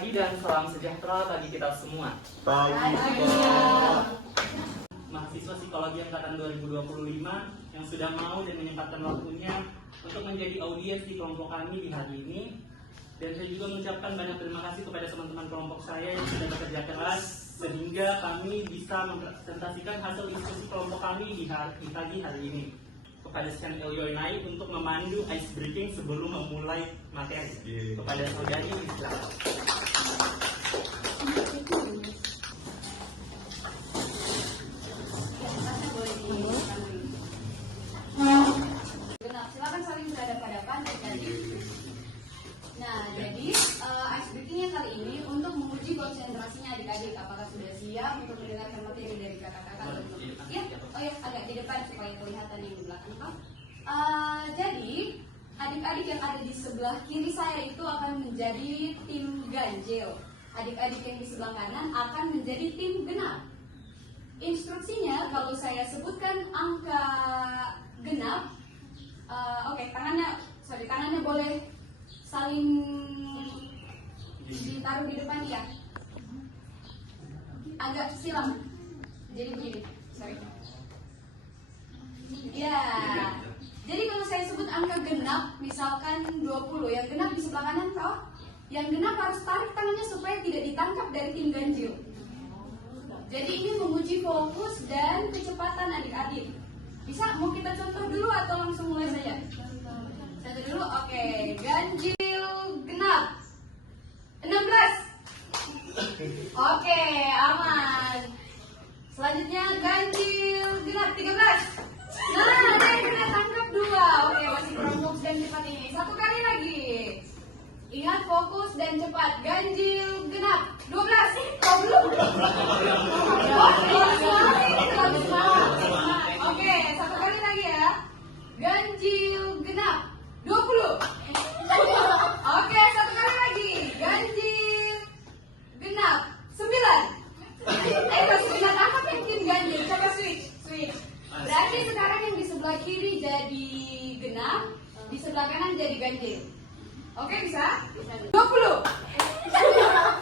pagi dan salam sejahtera bagi kita semua. Pagi. Mahasiswa Psikologi Angkatan 2025 yang sudah mau dan menyempatkan waktunya untuk menjadi audiens di kelompok kami di hari ini. Dan saya juga mengucapkan banyak terima kasih kepada teman-teman kelompok saya yang sudah bekerja keras sehingga kami bisa mempresentasikan hasil diskusi kelompok kami di pagi hari ini. Kepada Sian Elionai untuk memandu ice breaking sebelum memulai materi. Kepada saudari silakan. Silakan saling berhadapan-hadapan dan jadi. Nah, jadi ice breakingnya kali ini untuk menguji konsentrasinya adik-adik. Apakah sudah siap untuk mendengarkan materi dari kakak-kakak? Ya, oh ya, agak di depan supaya kelihatan yang di belakang, Pak. Jadi adik-adik yang ada di sebelah kiri saya itu akan menjadi tim ganjil. Adik-adik yang di sebelah kanan akan menjadi tim genap. Instruksinya kalau saya sebutkan angka genap, oke, tangannya boleh saling ditaruh di depan ya. Agak silang. Jadi begini, sorry. Ya. Jadi kalau saya sebut angka genap, misalkan 20, yang genap di sebelah kanan toh, yang genap harus tarik tangannya supaya tidak ditangkap dari tim ganjil. Jadi ini menguji fokus dan kecepatan adik-adik. Bisa mau kita contoh dulu atau langsung mulai saja? Contoh dulu, oke. Ganjil genap 16. Oke, aman. Selanjutnya ganjil genap 13. Nah, ada yang kena tangkap 2. Oke, masih kurang fokus dan cepat ini. Satu kali lagi. Ingat fokus dan cepat. Ganjil genap 12. Oh, belum? Oke, satu kali lagi ya. Ganjil genap 20. Oke, satu kali lagi. Ganjil genap 9. Masih kena tangkap yang tim ganjil. Coba switch. Berarti sekarang yang di sebelah kiri jadi genap, di sebelah kanan jadi ganjil. Oke, bisa? 20.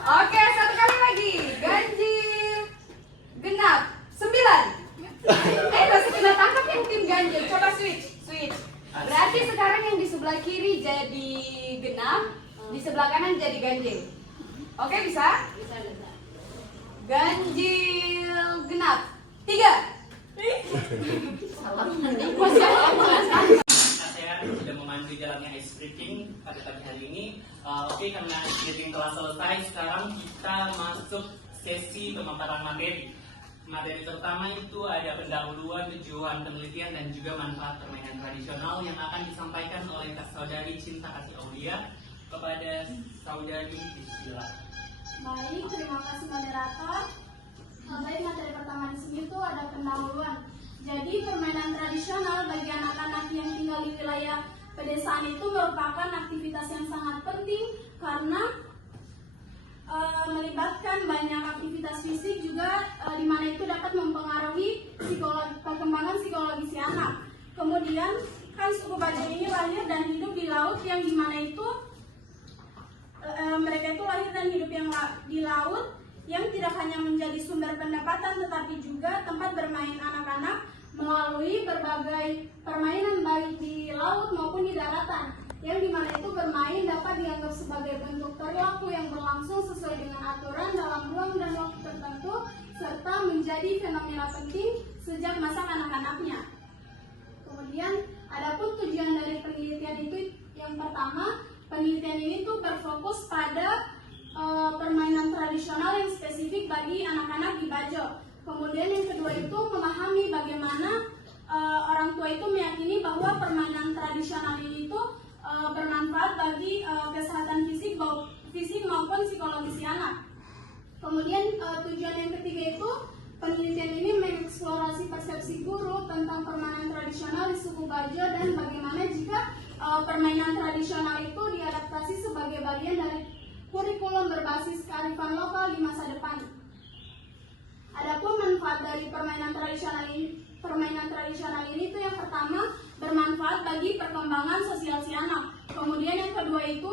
Oke, satu kali lagi. Ganjil genap 9. Masih kena tangkap yang tim ganjil. Coba switch. Berarti sekarang yang di sebelah kiri jadi genap, di sebelah kanan jadi ganjil. Oke, bisa? Bisa. Ganjil genap 3. Saya sudah memandu jalannya ice breaking pada pagi hari ini. Oke, karena ice breaking telah selesai, sekarang kita masuk sesi pemaparan materi. Materi pertama itu ada pendahuluan, tujuan penelitian dan juga manfaat permainan tradisional yang akan disampaikan oleh saudari Cinta Kasih Aulia kepada saudari Bismillah. Baik, terima kasih moderator. Baik, materi pertama di sini tuh ada pendahuluan. Jadi permainan tradisional bagi anak-anak yang tinggal di wilayah pedesaan itu merupakan aktivitas yang sangat penting karena melibatkan banyak aktivitas fisik juga di mana itu dapat mempengaruhi perkembangan psikologi si anak. Kemudian kan suku Bajo ini lahir dan hidup di laut yang di mana itu mereka itu lahir dan hidup yang di laut yang tidak hanya menjadi sumber pendapatan tetapi juga tempat bermain anak-anak melalui berbagai permainan baik di laut maupun di daratan, yang dimana itu bermain dapat dianggap sebagai bentuk perilaku yang berlangsung sesuai dengan aturan dalam ruang dan waktu tertentu serta menjadi fenomena penting sejak masa kanak-kanaknya. Kemudian adapun tujuan dari penelitian itu yang pertama, penelitian ini tuh berfokus pada permainan tradisional yang spesifik bagi anak-anak di Bajo. Kemudian yang kedua itu memahami bagaimana orang tua itu meyakini bahwa permainan tradisional ini itu bermanfaat bagi kesehatan fisik maupun psikologi si anak. Kemudian tujuan yang ketiga itu penelitian ini mengeksplorasi persepsi guru tentang permainan tradisional di suku Bajo dan bagaimana jika permainan tradisional itu diadaptasi sebagai bagian dari kurikulum berbasis kearifan lokal di masa depan. Adapun manfaat dari permainan tradisional ini itu yang pertama bermanfaat bagi perkembangan sosial si anak. Kemudian yang kedua itu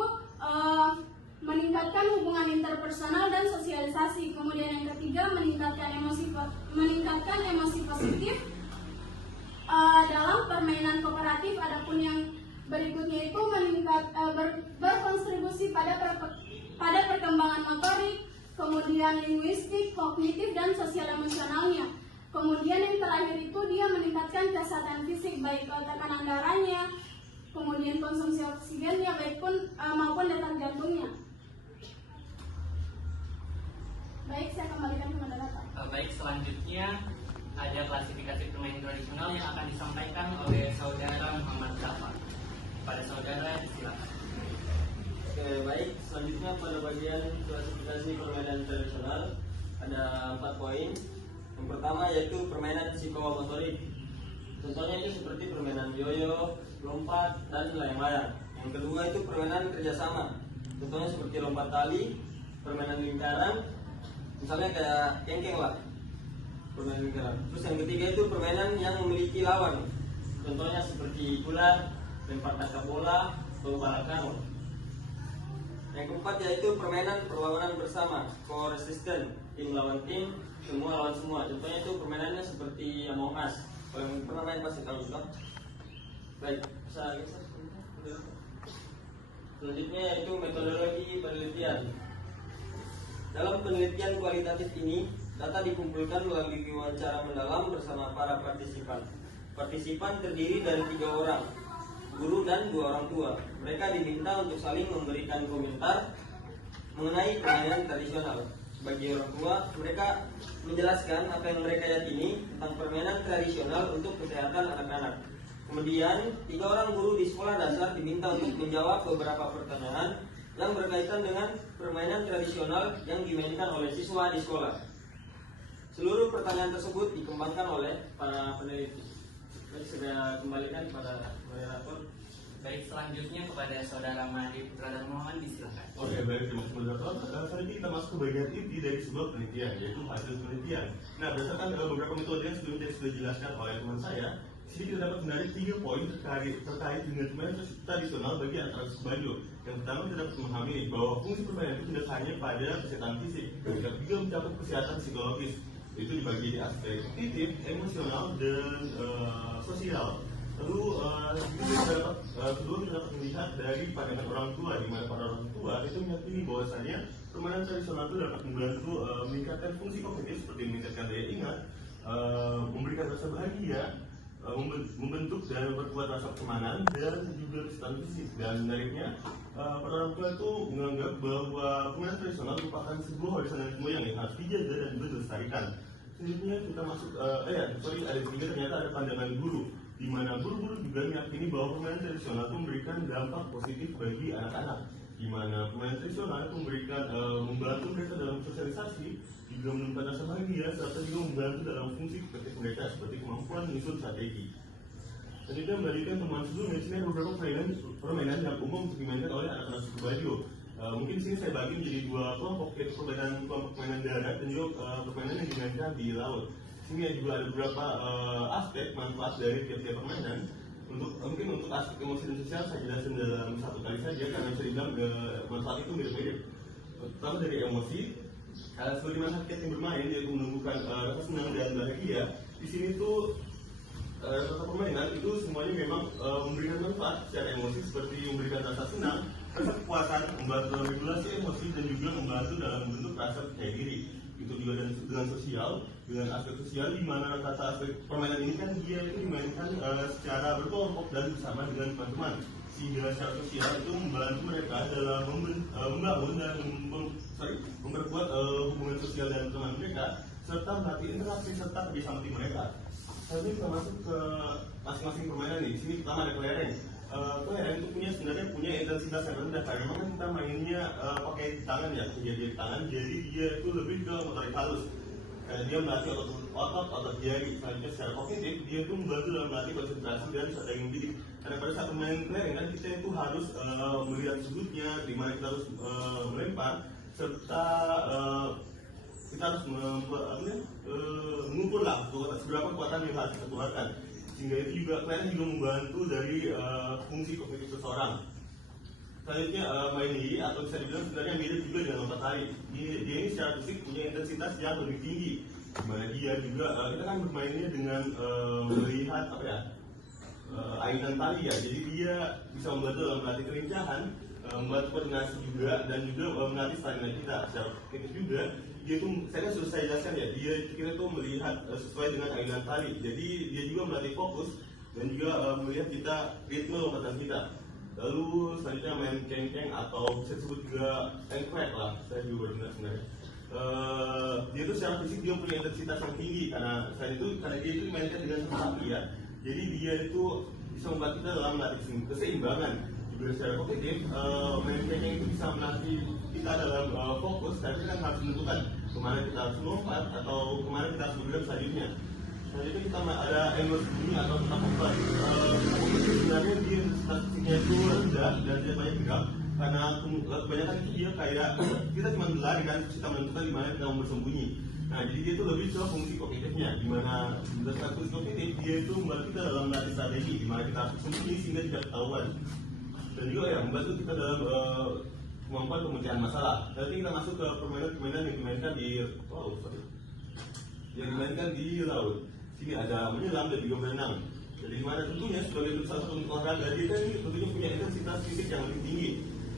meningkatkan hubungan interpersonal dan sosialisasi. Kemudian yang ketiga, meningkatkan emosi positif dalam permainan kooperatif. Adapun yang berikutnya itu berkontribusi pada perkembangan motorik, kemudian linguistik, kognitif, dan sosial emosionalnya. Kemudian yang terakhir itu dia meningkatkan kesehatan fisik, baik tekanan darahnya, kemudian konsumsi oksigennya, maupun detak jantungnya. Baik, saya kembalikan ke moderator. Baik, selanjutnya ada klasifikasi permainan tradisional yang akan disampaikan oleh saudara Muhammad Zafar. Pada saudara, silakan. Oke, baik. Selanjutnya pada bagian klasifikasi permainan tradisional ada 4 poin. Yang pertama yaitu permainan psikomotorik. Contohnya itu seperti permainan yoyo, lompat, dan layang-layang. Yang kedua itu permainan kerjasama. Contohnya seperti lompat tali, permainan lingkaran, misalnya kayak kengkeng lah, permainan lingkaran. Terus yang ketiga itu permainan yang memiliki lawan. Contohnya seperti bola, lempar tangkap bola, atau balak karung. Yang keempat yaitu permainan perlawanan bersama, co-resistance, tim lawan tim, semua lawan semua. Contohnya itu permainannya seperti Among Us. Kalau yang pernah main pasti tahu juga. Baik, bisa geser. Selanjutnya yaitu metodologi penelitian. Dalam penelitian kualitatif ini, data dikumpulkan melalui wawancara mendalam bersama para partisipan. Partisipan terdiri dari 3 orang, guru dan 2 orang tua. Mereka diminta untuk saling memberikan komentar mengenai permainan tradisional. Bagi orang tua, mereka menjelaskan apa yang mereka yakini tentang permainan tradisional untuk kesehatan anak-anak. Kemudian, 3 orang guru di sekolah dasar diminta untuk menjawab beberapa pertanyaan yang berkaitan dengan permainan tradisional yang dimainkan oleh siswa di sekolah. Seluruh pertanyaan tersebut dikembangkan oleh para peneliti. Baik, saya kembalikan kepada moderator. Baik, selanjutnya kepada saudara Mahdi Putra Darmawan, disilakan. Oke, baik, terima kasih moderator. Kali ini kita masuk ke bagian inti dari sebuah penelitian, yaitu hasil penelitian. Nah, berdasarkan beberapa metode yang sudah dijelaskan oleh teman saya, di sini kita dapat menarik 3 poin terkait dengan permainan tradisional bagi anak-anak Sukubajo. Yang pertama, kita dapat memahami bahwa fungsi permainan itu tidak hanya pada kesehatan fisik, tetapi juga mencakup kesehatan psikologis. Itu dibagi di aspek kognitif, emosional, dan sosial. Lalu kedua kita dapat melihat dari pandangan orang tua, di mana para orang tua itu meyakini bahwasannya permainan tradisional itu dapat membantu meningkatkan fungsi kognitif seperti meningkatkan daya ingat, memberikan rasa bahagia, membentuk dan memperkuat rasa pertemanan, dan juga kesehatan fisik. Dan menariknya, para orang tua itu menganggap bahwa permainan tradisional merupakan sebuah warisan nenek moyang yang harus dijaga dan juga dilestarikan. Selanjutnya kita masuk, ada ketiga, ternyata ada pandangan guru, di mana guru-guru juga meyakini bahwa permainan tradisional itu memberikan dampak positif bagi anak-anak, di mana permainan tradisional itu memberikan membantu mereka dalam sosialisasi, juga menumbuhkan rasa bahagia, serta juga membantu dalam fungsi kognitif mereka seperti kemampuan menyusun strategi. Dan juga memberikan teman sebelumnya, sini ada beberapa permainan yang umum untuk dimainkan oleh anak-anak Sukubajo. Mungkin sini saya bagi menjadi 2 kelompok, yaitu kelompok permainan darat dan juga permainan yang dimainkan di laut. Sini juga ada beberapa aspek manfaat dari tiap-tiap permainan. Mungkin untuk aspek emosi dan sosial saya jelaskan dalam 1 kali saja, karena bisa dibilang manfaat itu mirip-mirip. Pertama dari emosi, sebagaimana kita yang bermain yaitu menumbuhkan rasa senang dan bahagia. Di sini tuh rasa permainan itu semuanya memang memberikan manfaat secara emosi, seperti memberikan rasa senang, rasa kepuasan, membantu dalam regulasi emosi, dan juga membantu dalam membentuk rasa percaya diri. Itu juga dengan sosial, dengan aspek sosial, di mana kata aspek permainan ini kan dia itu dimainkan secara berkelompok dan bersama dengan teman-teman, sehingga secara sosial itu membantu mereka dalam membangun dan memperkuat hubungan sosial dan teman mereka, serta melatih interaksi serta kerjasama tim mereka. Lalu kita masuk ke masing-masing permainan nih. Di sini pertama ada kelereng. Kelereng itu sebenarnya punya intensitas yang rendah, karena memang kita mainnya pakai tangan ya, di tangan, jadi dia itu lebih ke motorik halus. Dia melatih otot jari. Selanjutnya secara kognitif, dia itu membantu dalam melatih konsentrasi dan strategi membidik. Karena pada saat bermain kelereng kan kita itu harus melihat sudutnya, di mana kita harus melempar, serta kita harus mengukur lah seberapa kekuatan yang harus kita keluarkan, sehingga itu juga kelereng juga membantu dari fungsi kognitif seseorang. Selanjutnya main Yi atau bisa dibilang sebenarnya mirip juga dengan lompat lari. Dia ini secara fisik punya intensitas yang lebih tinggi. Dimana dia juga kita kan bermainnya dengan melihat apa ya ayunan tali ya. Jadi dia bisa membantu dalam melatih kelincahan, membantu koordinasi juga dan juga melatih stamina kita. Secara teknis juga dia tuh saya kan sudah saya jelaskan ya. Kita tuh melihat sesuai dengan ayunan tali. Jadi dia juga melatih fokus dan juga melihat kita ritme lompatan kita. Lalu selanjutnya main keng-keng atau bisa disebut juga engklek lah, saya juga benar sebenarnya. Dia itu secara fisik dia punya intensitas yang tinggi karena dia itu dimainkan dengan satu ya. Jadi dia itu bisa membantu kita dalam melatih keseimbangan. Juga secara kognitif, main keng-keng itu bisa melatih kita dalam fokus, tapi kita harus menentukan kemana kita harus melompat atau kemana kita harus bergerak selanjutnya. Selanjutnya kita ada angle bunyi atau tetap obat. Sebenarnya dia statistiknya itu rendah dan dia banyak gerak karena kebanyakan itu dia kayak kita cuma berlari kan, kita menentukan di mana kita mau bersembunyi. Nah jadi dia itu lebih ke fungsi kognitifnya, di mana berdasarkan fungsi kognitif dia itu membantu kita dalam melatih strategi, di mana kita harus bersembunyi sehingga tidak ketahuan. Dan juga ya membantu kita dalam kemampuan pemecahan masalah. Nanti kita masuk ke permainan yang dimainkan di laut. Sini ada menyelam dan juga berenang. Jadi mana tentunya sebagai salah satu olahraga dia kan tentunya punya intensitas fisik yang lebih tinggi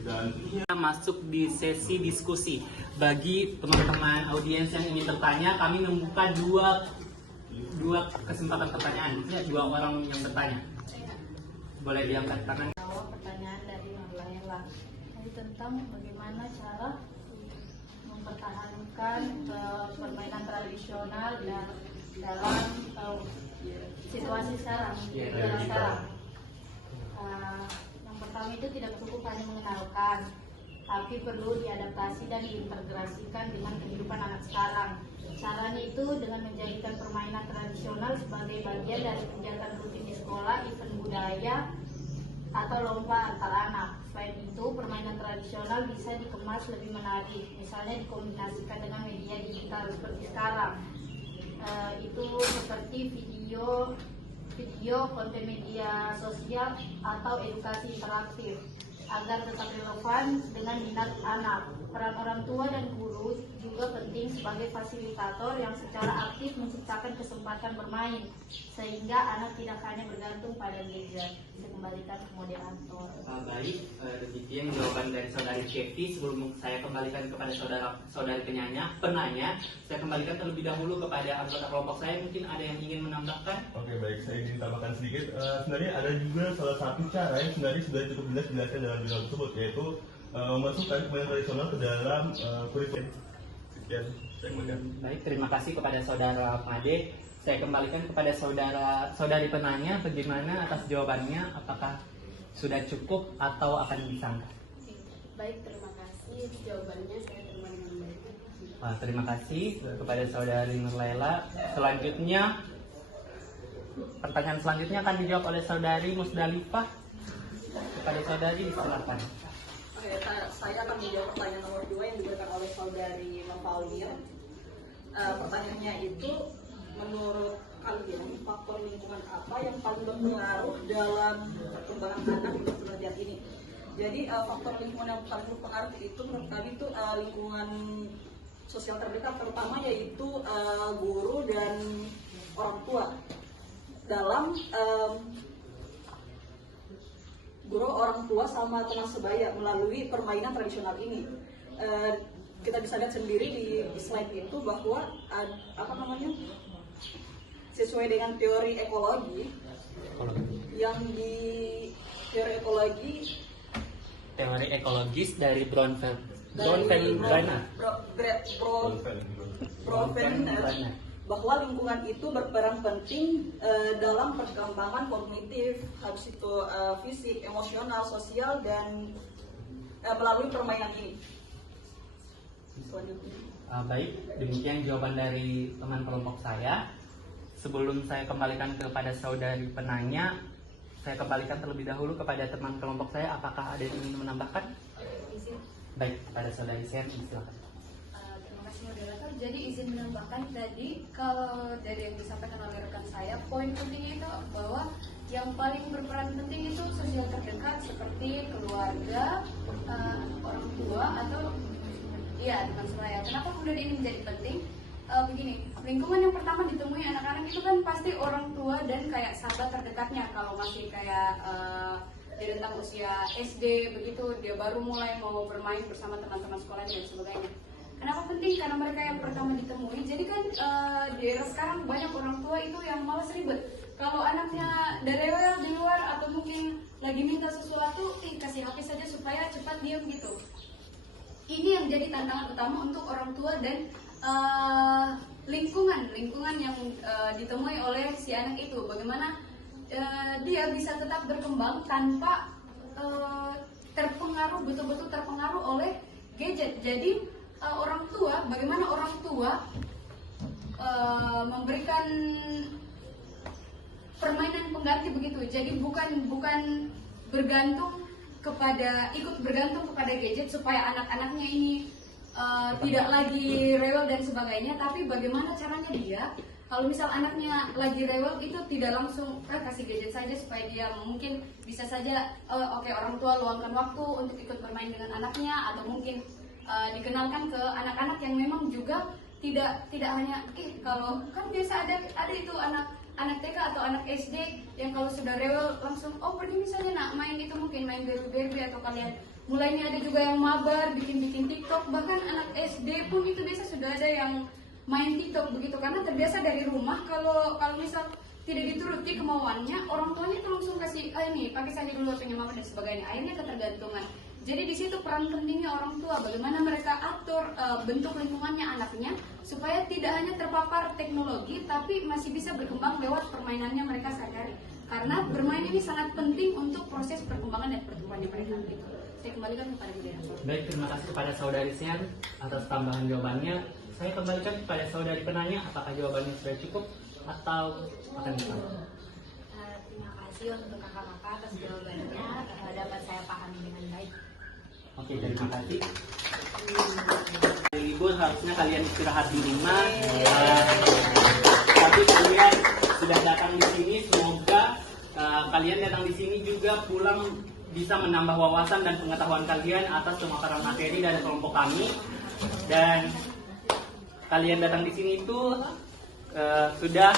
dan tentunya Kita masuk di sesi diskusi. Bagi teman-teman audiens yang ingin bertanya, kami membuka dua kesempatan pertanyaan. Ini dua orang yang bertanya. Boleh diangkat tangan. Jawab pertanyaan dari Nurlayla. Jadi tentang bagaimana cara mempertahankan permainan tradisional dan dalam situasi sekarang. Yang pertama itu tidak cukup hanya mengenalkan, tapi perlu diadaptasi dan diintegrasikan dengan kehidupan anak sekarang. Caranya itu dengan menjadikan permainan tradisional sebagai bagian dari kegiatan rutin di sekolah, event budaya, atau lomba antar anak. Selain itu, permainan tradisional bisa dikemas lebih menarik, misalnya dikombinasikan dengan media digital seperti sekarang. Itu seperti video, konten media sosial, atau edukasi interaktif agar tetap relevan dengan minat anak. Peran orang tua dan guru juga penting sebagai fasilitator yang secara aktif menciptakan kesempatan bermain sehingga anak tidak hanya bergantung pada gadget. Bisa kembalikan ke moderator. Baik, demikian jawaban dari saudari Cepi. Sebelum saya kembalikan kepada saudari penanya, saya kembalikan terlebih dahulu kepada anggota kelompok saya. Mungkin ada yang ingin menambahkan? Oke baik, saya ingin tambahkan sedikit. Sebenarnya ada juga salah satu cara yang sebenarnya sudah cukup jelas dijelaskan dalam video tersebut, yaitu memasukkan permainan tradisional ke dalam kurikulum. Sekian, saya kembalikan. Baik, terima kasih kepada saudara Made. Saya kembalikan kepada saudari penanya. Bagaimana atas jawabannya? Apakah sudah cukup atau akan disangka? Baik, terima kasih. Jawabannya saya terima dengan baik. Terima kasih kepada saudari Nurlayla. Selanjutnya, pertanyaan selanjutnya akan dijawab oleh saudari Musdalifah. Kepada saudari, silakan. Oke, saya akan menjawab pertanyaan nomor 2 yang diberikan oleh saudari Nopaulir. Pertanyaannya itu, menurut kalian faktor lingkungan apa yang paling berpengaruh dalam perkembangan anak di penelitian ini? Jadi faktor lingkungan yang paling berpengaruh itu menurut kami itu lingkungan sosial terdekat, terutama yaitu guru dan orang tua. Dalam guru, orang tua, sama teman sebaya melalui permainan tradisional ini. Kita bisa lihat sendiri di slide itu bahwa sesuai dengan teori ekologi yang di teori ekologis dari Bronfenbrenner. Bahwa lingkungan itu berperan penting dalam perkembangan kognitif, habis itu fisik, emosional, sosial, dan melalui permainan ini. Baik, demikian jawaban dari teman kelompok saya. Sebelum saya kembalikan kepada saudari penanya, saya kembalikan terlebih dahulu kepada teman kelompok saya. Apakah ada yang ingin menambahkan? Baik, kepada saudari Serni, silakan. Terima kasih moderator. Jadi izin menambahkan tadi, kalau dari yang disampaikan oleh rekan saya, poin pentingnya itu bahwa Yang paling berperan penting itu sosial terdekat seperti keluarga, orang tua atau teman sebaya. Kenapa kemudian ini menjadi penting? Begini, lingkungan yang pertama ditemui anak-anak itu kan pasti orang tua dan kayak sahabat terdekatnya. Kalau masih kayak di rentang usia SD begitu, dia baru mulai mau bermain bersama teman-teman sekolahnya dan sebagainya. Kenapa penting? Karena mereka yang pertama ditemui. Jadi kan di era sekarang banyak orang tua itu yang malas ribet. Kalau anaknya rewel di luar atau mungkin lagi minta sesuatu, kasih HP saja supaya cepat diam gitu. Ini yang jadi tantangan utama untuk orang tua dan lingkungan yang ditemui oleh si anak itu. Bagaimana dia bisa tetap berkembang tanpa betul-betul terpengaruh oleh gadget. Jadi bagaimana orang tua memberikan permainan pengganti begitu. Jadi bukan ikut bergantung kepada gadget supaya anak-anaknya ini tidak lagi rewel dan sebagainya, tapi bagaimana caranya dia kalau misal anaknya lagi rewel itu tidak langsung kasih gadget saja supaya dia mungkin bisa saja orang tua luangkan waktu untuk ikut bermain dengan anaknya, atau mungkin dikenalkan ke anak-anak yang memang juga tidak hanya kalau kan biasa ada itu anak TK atau anak SD yang kalau sudah rewel langsung pergi misalnya main itu, mungkin main berbi atau kalian mulainya ada juga yang mabar bikin TikTok. Bahkan anak SD pun itu biasa sudah ada yang main TikTok begitu, karena terbiasa dari rumah. Kalau misal tidak dituruti kemauannya, orang tuanya itu langsung kasih pakai saja dulu punya mama dan sebagainya. Akhirnya ketergantungan. Jadi di situ peran pentingnya orang tua, bagaimana mereka atur bentuk lingkungannya anaknya supaya tidak hanya terpapar teknologi tapi masih bisa berkembang lewat permainannya mereka sehari-hari. Karena bermain ini sangat penting untuk proses perkembangan dan pertumbuhannya mereka. Saya kembalikan kepada Bunda. Baik, terima kasih kepada saudari Sian atas tambahan jawabannya. Saya kembalikan kepada saudari penanya, apakah jawabannya sudah cukup atau akan ditambah? Terima kasih untuk kakak-kakak atas jawabannya, dapat saya pahami dengan baik. Oke, terima kasih. Libur harusnya kalian istirahat di rumah, tapi kalian sudah datang di sini. Semoga kalian datang di sini juga pulang bisa menambah wawasan dan pengetahuan kalian atas pemaparan materi dari kelompok kami. Dan kalian datang di sini itu sudah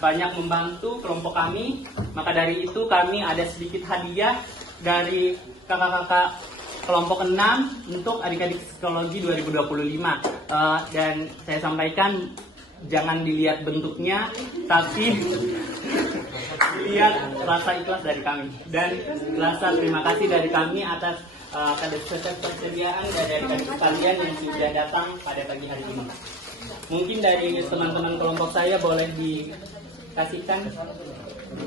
banyak membantu kelompok kami. Maka dari itu kami ada sedikit hadiah dari kakak-kakak kelompok 6 untuk adik-adik psikologi 2025. Dan saya sampaikan, jangan dilihat bentuknya, tapi lihat rasa ikhlas dari kami dan rasa terima kasih dari kami atas kesediaan dari adik-adik kalian yang sudah datang pada pagi hari ini. Mungkin dari teman-teman kelompok saya boleh dikasihkan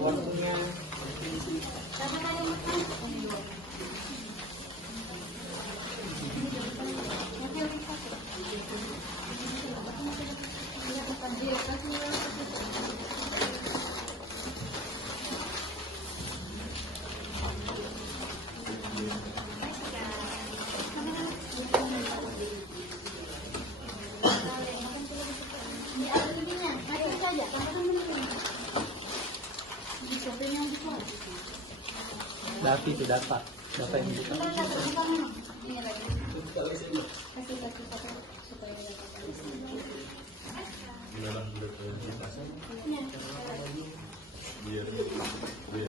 waktunya. Dapi itu dapat yang buka. Biar